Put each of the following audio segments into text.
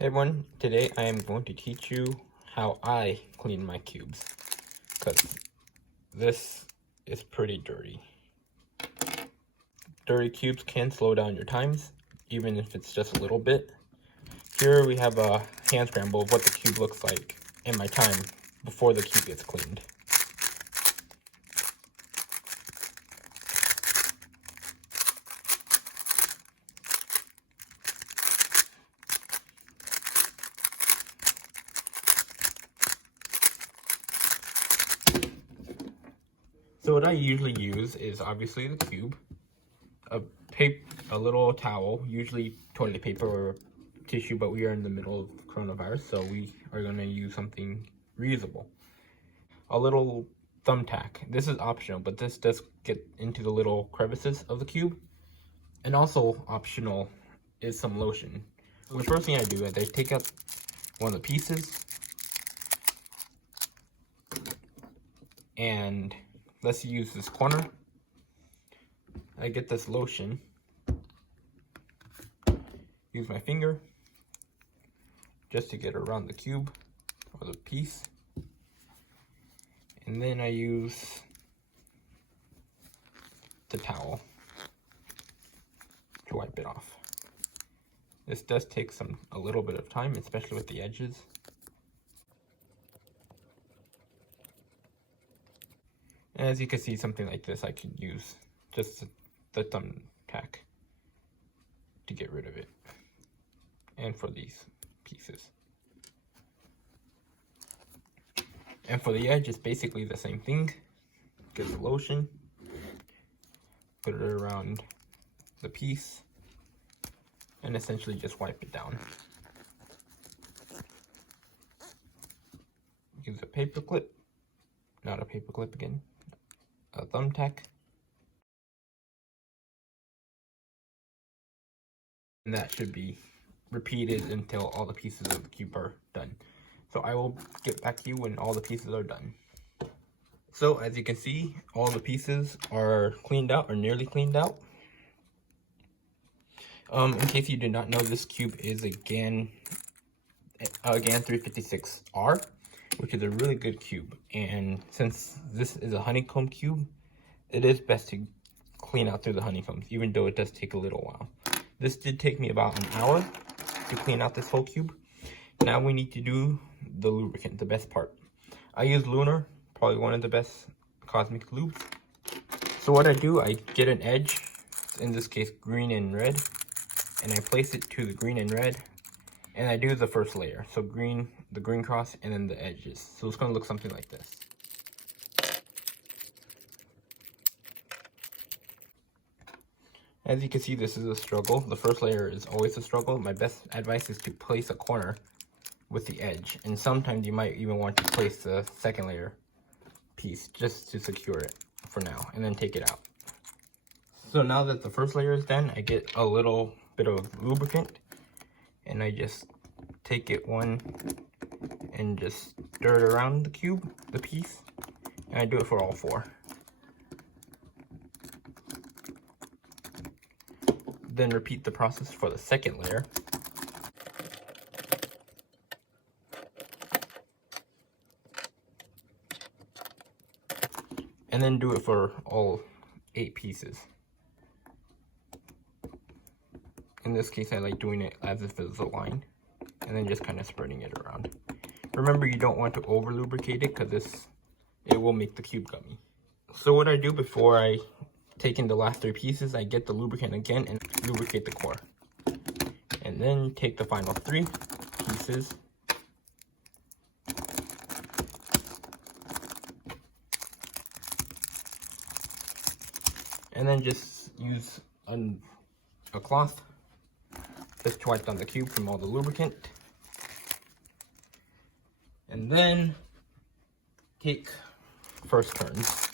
Hey everyone, today I am going to teach you how I clean my cubes, because this is pretty dirty. Dirty cubes can slow down your times, even if it's just a little bit. Here we have a hand scramble of what the cube looks like in my time before the cube gets cleaned. So what I usually use is obviously the cube, a little towel, usually toilet paper or tissue, but we are in the middle of coronavirus, so we are going to use something reusable. A little thumbtack. This is optional, but this does get into the little crevices of the cube. And also optional is some lotion. The first thing I do is I take out one of the pieces, and let's use this corner. I get this lotion, use my finger just to get around the cube or the piece, and then I use the towel to wipe it off. This does take a little bit of time, especially with the edges. And as you can see, something like this I could use just the thumbtack to get rid of it. And for these pieces. And for the edge, it's basically the same thing. Get the lotion, put it around the piece, and essentially just wipe it down. Use a paper clip, not a paper clip again, a thumbtack. And that should be repeated until all the pieces of the cube are done. So I will get back to you when all the pieces are done. So as you can see, all the pieces are cleaned out or nearly cleaned out. In case you did not know, this cube is a GAN 356R, which is a really good cube. And since this is a honeycomb cube, it is best to clean out through the honeycombs, even though it does take a little while. This did take me about an hour to clean out this whole cube. Now we need to do the lubricant, the best part. I use Lunar, probably one of the best cosmic lubes. So what I do, I get an edge, in this case green and red, and I place it to the green and red, and I do the first layer. So the green cross, and then the edges. So it's going to look something like this. As you can see, this is a struggle. The first layer is always a struggle. My best advice is to place a corner with the edge, and sometimes you might even want to place the second layer piece just to secure it for now, and then take it out. So now that the first layer is done, I get a little bit of lubricant, and I just take it and just stir it around the cube, the piece, and I do it for all four. Then repeat the process for the second layer. And then do it for all 8 pieces. In this case, I like doing it as if it's a line, and then just kind of spreading it around. Remember, you don't want to over lubricate it, because it will make the cube gummy. So what I do before I take in the last 3 pieces, I get the lubricant again and lubricate the core. And then take the final 3 pieces and then just use a cloth just to wipe down the cube from all the lubricant. And then take first turns.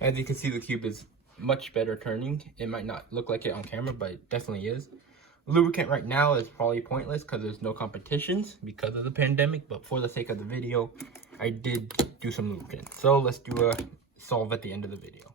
As you can see, the cube is much better turning. It might not look like it on camera, but it definitely is. Lubricant right now is probably pointless because there's no competitions because of the pandemic, but for the sake of the video, I did do some lubricant. So let's do a solve at the end of the video.